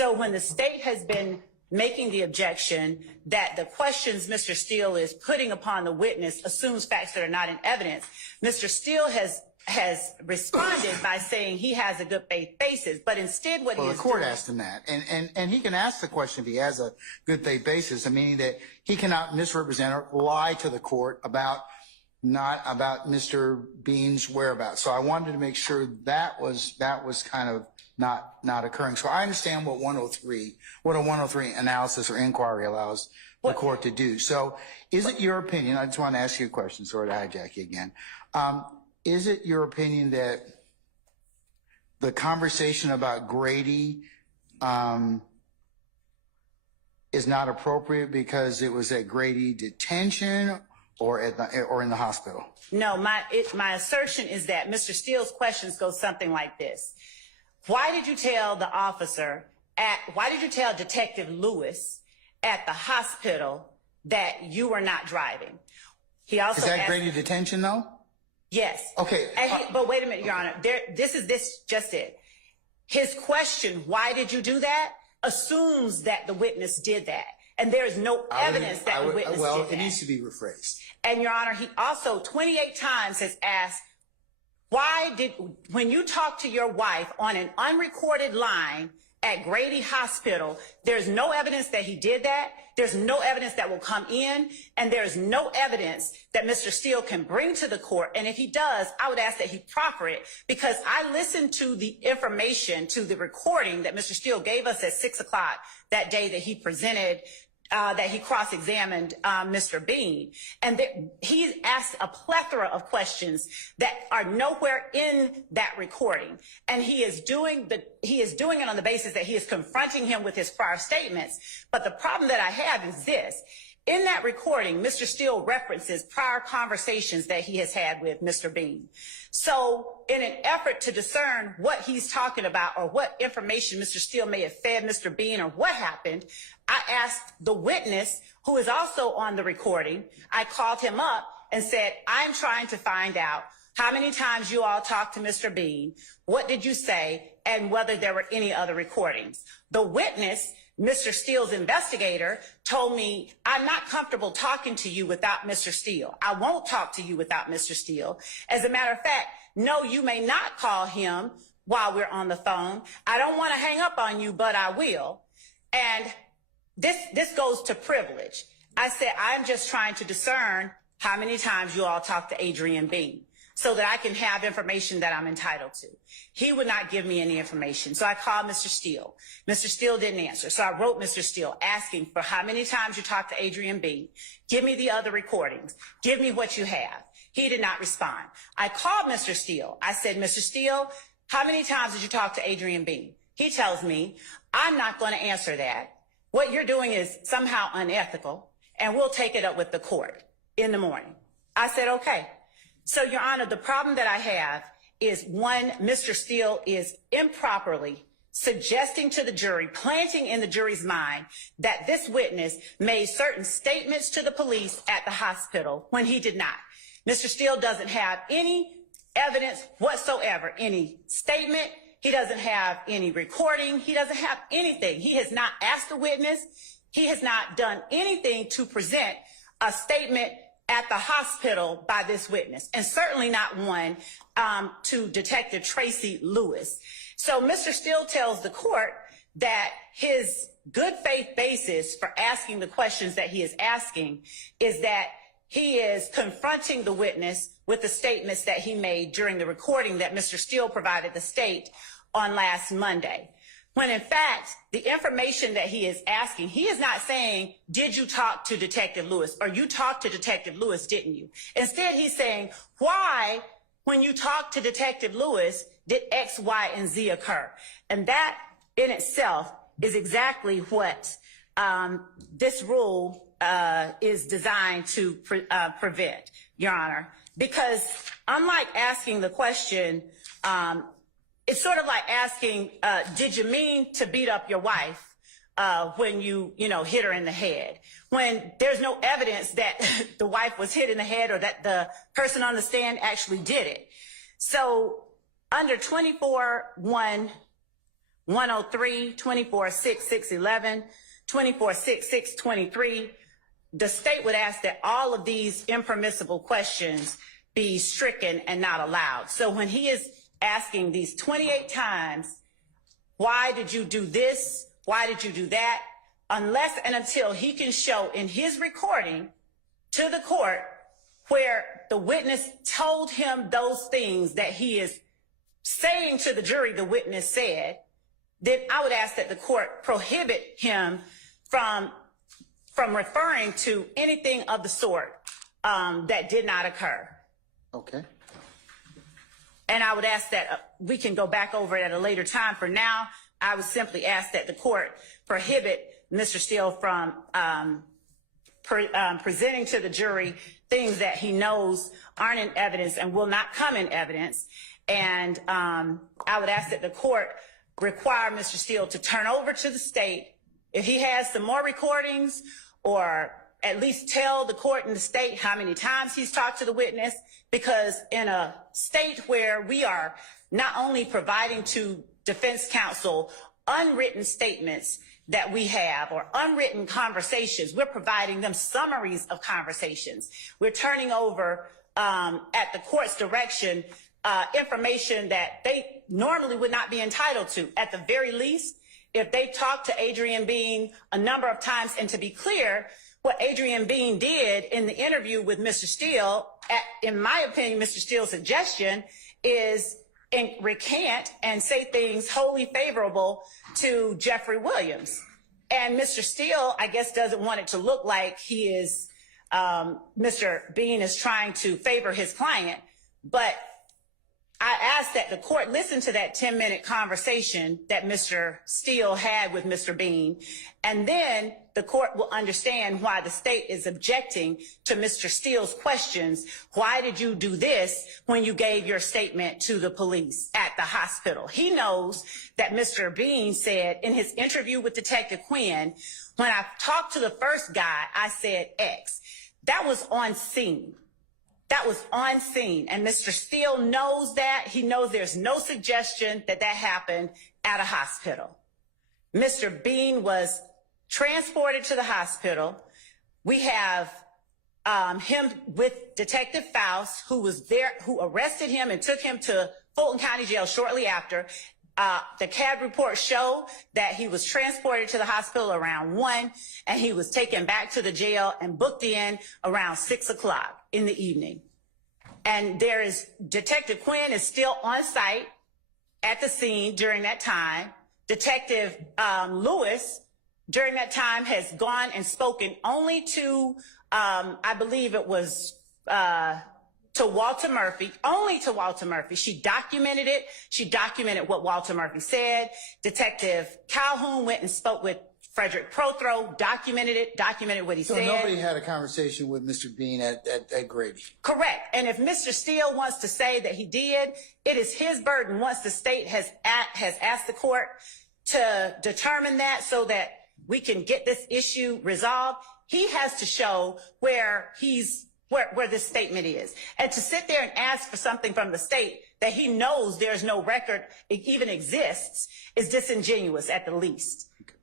So when the state has been making the objection that the questions Mr. Steele is putting upon the witness assumes facts that are not in evidence, Mr. Steele has responded by saying he has a good faith basis, but instead what he is the court doing, asked him that, and he can ask the question if he has a good faith basis, meaning that he cannot misrepresent or lie to the court about Mr. Bean's whereabouts. So I wanted to make sure that was kind of not occurring. So I understand what a 103 analysis or inquiry allows the court to do. So is it your opinion, I just want to ask you a question, sorry to hijack you again. Is it your opinion that the conversation about Grady is not appropriate because it was at Grady detention or in the hospital? No, my assertion is that Mr. Steele's questions go something like this. Why did you tell Detective Lewis at the hospital that you were not driving? He also is that Grady detention though? Yes. Okay. But wait a minute, Your Honor. This is just it. His question, why did you do that, assumes that the witness did that. And there is no evidence that the witness did that. Well, it needs to be rephrased. And, Your Honor, he also 28 times has asked, when you talk to your wife on an unrecorded line at Grady Hospital, there's no evidence that he did that. There's no evidence that will come in, and there's no evidence that Mr. Steele can bring to the court. And if he does, I would ask that he proffer it, because I listened to the information, to the recording that Mr. Steele gave us at 6 o'clock that day that he presented, that he cross-examined Mr. Bean. And he asked a plethora of questions that are nowhere in that recording. And he is doing it on the basis that he is confronting him with his prior statements. But the problem that I have is this. In that recording, Mr. Steele references prior conversations that he has had with Mr. Bean. So in an effort to discern what he's talking about or what information Mr. Steele may have fed Mr. Bean or what happened, I asked the witness, who is also on the recording, I called him up and said, I'm trying to find out how many times you all talked to Mr. Bean, what did you say, and whether there were any other recordings. The witness, Mr. Steele's investigator, told me, I'm not comfortable talking to you without Mr. Steele. I won't talk to you without Mr. Steele. As a matter of fact, no, you may not call him while we're on the phone. I don't want to hang up on you, but I will. And this goes to privilege. I said, I'm just trying to discern how many times you all talked to Adrian Bean so that I can have information that I'm entitled to. He would not give me any information. So I called Mr. Steele. Mr. Steele didn't answer. So I wrote Mr. Steele asking for how many times you talked to Adrian Bean. Give me the other recordings. Give me what you have. He did not respond. I called Mr. Steele. I said, Mr. Steele, how many times did you talk to Adrian Bean? He tells me, I'm not going to answer that. What you're doing is somehow unethical, and we'll take it up with the court in the morning. I said, okay. So, Your Honor, the problem that I have is, one, Mr. Steele is improperly suggesting to the jury, planting in the jury's mind, that this witness made certain statements to the police at the hospital when he did not. Mr. Steele doesn't have any evidence whatsoever, any statement. He doesn't have any recording. He doesn't have anything. He has not asked the witness. He has not done anything to present a statement at the hospital by this witness, and certainly not one to Detective Tracy Lewis. So Mr. Steele tells the court that his good faith basis for asking the questions that he is asking is that he is confronting the witness with the statements that he made during the recording that Mr. Steele provided the state on last Monday. When in fact, the information that he is asking, he is not saying, did you talk to Detective Lewis, or you talked to Detective Lewis, didn't you? Instead, he's saying, why, when you talked to Detective Lewis, did X, Y, and Z occur? And that in itself is exactly what this rule is designed to prevent, Your Honor. Because unlike asking the question, it's sort of like asking, did you mean to beat up your wife when you hit her in the head? When there's no evidence that the wife was hit in the head or that the person on the stand actually did it. So under 24-1 103, 24-6, 611, 24-6, 623. The state would ask that all of these impermissible questions be stricken and not allowed. So when he is asking these 28 times, why did you do this? Why did you do that? Unless and until he can show in his recording to the court where the witness told him those things that he is saying to the jury the witness said, then I would ask that the court prohibit him from referring to anything of the sort that did not occur. Okay. And I would ask that we can go back over it at a later time. For now, I would simply ask that the court prohibit Mr. Steele from presenting to the jury things that he knows aren't in evidence and will not come in evidence. And I would ask that the court require Mr. Steele to turn over to the state if he has some more recordings, or at least tell the court and the state how many times he's talked to the witness, because in a state where we are not only providing to defense counsel unwritten statements that we have or unwritten conversations, we're providing them summaries of conversations. We're turning over at the court's direction information that they normally would not be entitled to. At the very least, if they talk to Adrian Bean a number of times, and to be clear, what Adrian Bean did in the interview with Mr. Steele, in my opinion, Mr. Steele's suggestion is recant and say things wholly favorable to Jeffrey Williams. And Mr. Steele, I guess, doesn't want it to look like he is, Mr. Bean is trying to favor his client. But I ask that the court listen to that 10-minute conversation that Mr. Steele had with Mr. Bean, and then the court will understand why the state is objecting to Mr. Steele's questions. Why did you do this when you gave your statement to the police at the hospital? He knows that Mr. Bean said in his interview with Detective Quinn, when I talked to the first guy, I said X. That was on scene. That was on scene. And Mr. Steele knows that. He knows there's no suggestion that that happened at a hospital. Mr. Bean was transported to the hospital. We have him with Detective Faust, who was there, who arrested him and took him to Fulton County Jail shortly after. The CAD report showed that he was transported to the hospital around 1, and he was taken back to the jail and booked in around 6 o'clock in the evening. And there is, Detective Quinn is still on site at the scene during that time. Detective Lewis, during that time, has gone and spoken only to, I believe it was, to Walter Murphy, only to Walter Murphy. She documented it. She documented what Walter Murphy said. Detective Calhoun went and spoke with Frederick Prothro, documented it, documented what he said. So nobody had a conversation with Mr. Bean at Grady? Correct. And if Mr. Steele wants to say that he did, it is his burden once the state has asked the court to determine that so that we can get this issue resolved. He has to show where this statement is. And to sit there and ask for something from the state that he knows there's no record it even exists is disingenuous at the least. Okay.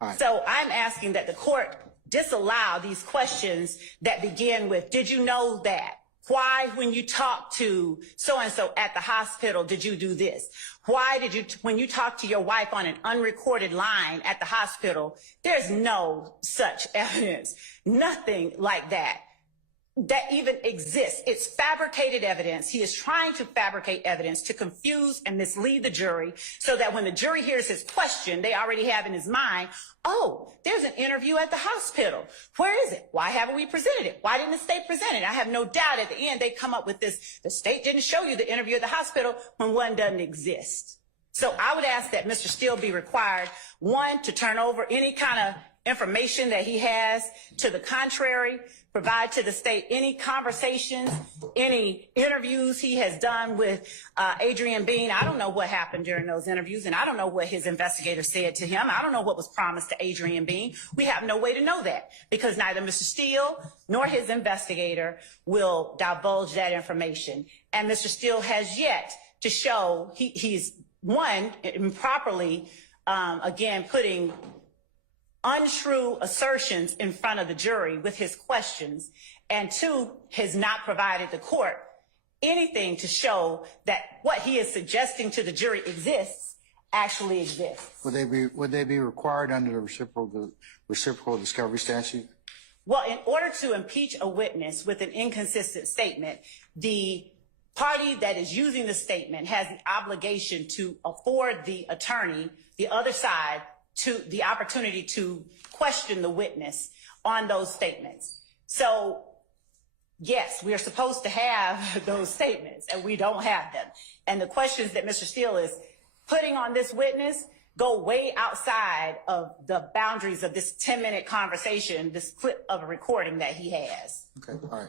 All right. So I'm asking that the court disallow these questions that begin with, did you know that? Why, when you talked to so-and-so at the hospital, did you do this? Why did you, when you talked to your wife on an unrecorded line at the hospital, there's no such evidence, nothing like that even exists. It's fabricated evidence. He is trying to fabricate evidence to confuse and mislead the jury so that when the jury hears his question, they already have in his mind, oh, there's an interview at the hospital. Where is it? Why haven't we presented it? Why didn't the state present it? I have no doubt at the end they come up with this. The state didn't show you the interview at the hospital when one doesn't exist. So I would ask that Mr. Steele be required, one, to turn over any kind of information that he has to the contrary, provide to the state any conversations, any interviews he has done with Adrian Bean. I don't know what happened during those interviews, and I don't know what his investigator said to him. I don't know what was promised to Adrian Bean. We have no way to know that because neither Mr. Steele nor his investigator will divulge that information. And Mr. Steele has yet to show he's one, improperly, again, putting untrue assertions in front of the jury with his questions, and two, has not provided the court anything to show that what he is suggesting to the jury actually exists. Would they be required under the reciprocal discovery statute? Well, in order to impeach a witness with an inconsistent statement, the party that is using the statement has the obligation to afford the attorney, the other side, to the opportunity to question the witness on those statements. So, yes, we are supposed to have those statements, and we don't have them. And the questions that Mr. Steele is putting on this witness go way outside of the boundaries of this 10-minute conversation, this clip of a recording that he has. Okay, all right.